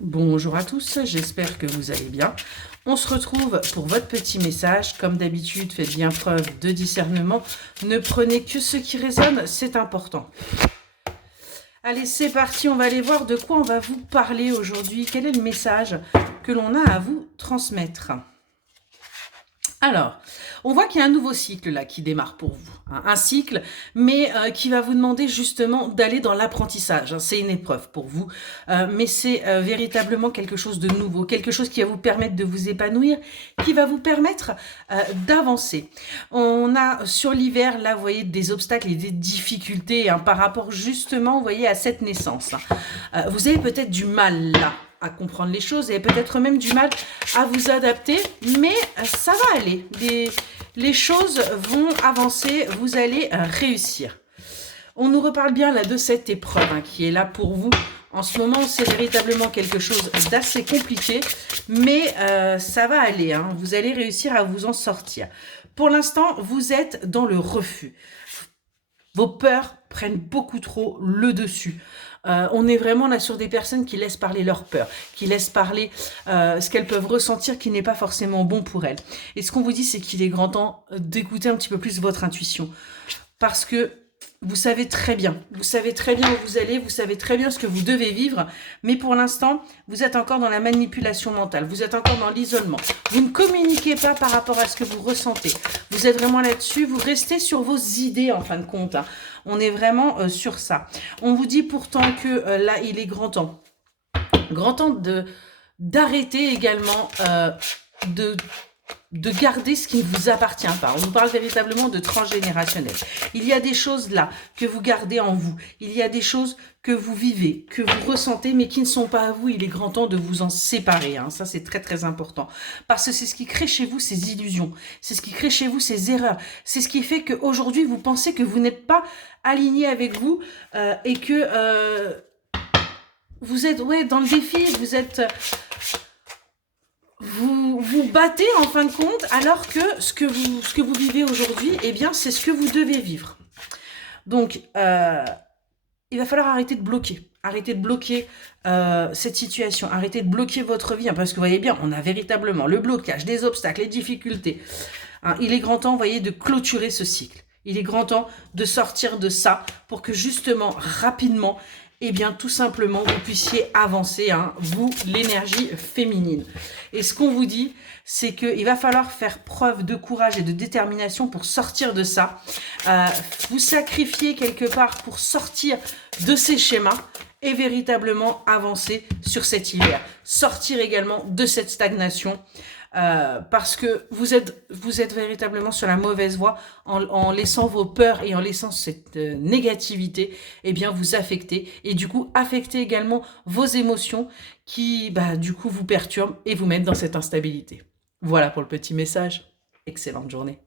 Bonjour à tous, j'espère que vous allez bien. On se retrouve pour votre petit message. Comme d'habitude, faites bien preuve de discernement. Ne prenez que ce qui résonne, c'est important. Allez, c'est parti, on va aller voir de quoi on va vous parler aujourd'hui. Quel est le message que l'on a à vous transmettre ? Alors, on voit qu'il y a un nouveau cycle là qui démarre pour vous. Hein, un cycle, mais qui va vous demander justement d'aller dans l'apprentissage. Hein, c'est une épreuve pour vous, mais c'est véritablement quelque chose de nouveau, quelque chose qui va vous permettre de vous épanouir, qui va vous permettre d'avancer. On a sur l'hiver, là, vous voyez, des obstacles et des difficultés hein, par rapport justement, vous voyez, à cette naissance. Vous avez peut-être du mal là à comprendre les choses et peut-être même du mal à vous adapter, mais ça va aller. Les choses vont avancer, vous allez réussir. On nous reparle bien là de cette épreuve hein, qui est là pour vous. En ce moment, c'est véritablement quelque chose d'assez compliqué, mais ça va aller. Hein. Vous allez réussir à vous en sortir. Pour l'instant, vous êtes dans le refus. Vos peurs prennent beaucoup trop le dessus. On est vraiment là sur des personnes qui laissent parler leurs peurs, qui laissent parler ce qu'elles peuvent ressentir qui n'est pas forcément bon pour elles. Et ce qu'on vous dit, c'est qu'il est grand temps d'écouter un petit peu plus votre intuition. Parce que vous savez très bien où vous allez, vous savez très bien ce que vous devez vivre, mais pour l'instant, vous êtes encore dans la manipulation mentale, vous êtes encore dans l'isolement. Vous ne communiquez pas par rapport à ce que vous ressentez. Vous êtes vraiment là-dessus, vous restez sur vos idées en fin de compte. Hein. On est vraiment sur ça. On vous dit pourtant que là, il est grand temps d'arrêter également de garder ce qui ne vous appartient pas. On nous parle véritablement de transgénérationnel. Il y a des choses là que vous gardez en vous. Il y a des choses que vous vivez, que vous ressentez, mais qui ne sont pas à vous. Il est grand temps de vous en séparer. Hein. Ça, c'est très, très important. Parce que c'est ce qui crée chez vous ces illusions. C'est ce qui crée chez vous ces erreurs. C'est ce qui fait qu'aujourd'hui, vous pensez que vous n'êtes pas aligné avec vous et que vous êtes dans le défi, vous vous battez en fin de compte, alors que ce que vous vivez aujourd'hui, eh bien, c'est ce que vous devez vivre. Donc, il va falloir arrêter de bloquer. Arrêtez de bloquer cette situation. Arrêtez de bloquer votre vie. Hein, parce que vous voyez bien, on a véritablement le blocage, les obstacles, les difficultés. Hein, il est grand temps, vous voyez, de clôturer ce cycle. Il est grand temps de sortir de ça pour que justement, rapidement, eh bien, tout simplement, vous puissiez avancer, hein, vous, l'énergie féminine. Et ce qu'on vous dit, c'est qu'il va falloir faire preuve de courage et de détermination pour sortir de ça. Vous sacrifier quelque part pour sortir de ces schémas et véritablement avancer sur cet hiver. Sortir également de cette stagnation. Parce que vous êtes véritablement sur la mauvaise voie en laissant vos peurs et en laissant cette négativité, eh bien vous affectez et du coup affectez également vos émotions qui du coup vous perturbent et vous mettent dans cette instabilité. Voilà pour le petit message. Excellente journée.